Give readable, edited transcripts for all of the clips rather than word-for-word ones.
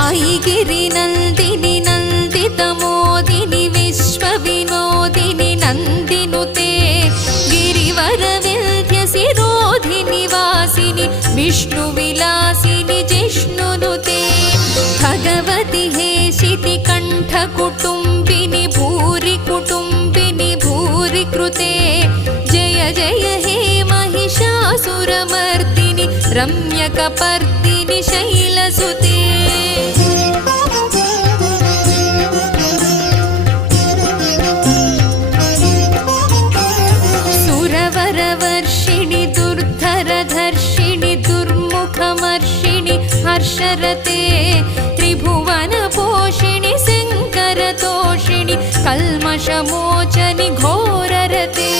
ऐगिरिनन्दिनि नन्दितमोदिनि विश्वविनोदिनि नन्दिनुते गिरिवरविन्ध्यसिरोधिनि वासिनि विष्णुविलासिनि जिष्णुनुते भगवति हेशिति कण्ठकुटुम्बिनि भूरि कुटुम्बिनि भूरि कृते जय जय हे महिषासुरमर्दिनि रम्यकपर्दिनि शैलसुते सुरवरवर्षिणि दुर्धरधर्षिणि दुर्मुखमर्षिणि हर्षरते त्रिभुवनपोषिणि शङ्करतोषिणि कल्मषमोचनि घोररते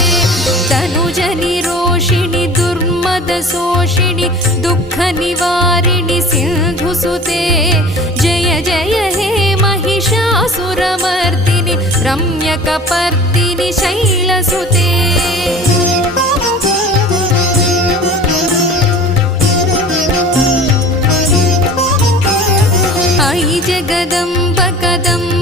तनुजनि रोषिणि दुर्मदशोषिणि दुःखनिवारिणि सिन्धुसुते जय जय हे महिषासुरमर्दिनि रम्यकपर्दिनि शैलसुते ऐ जगदम्ब कदम्ब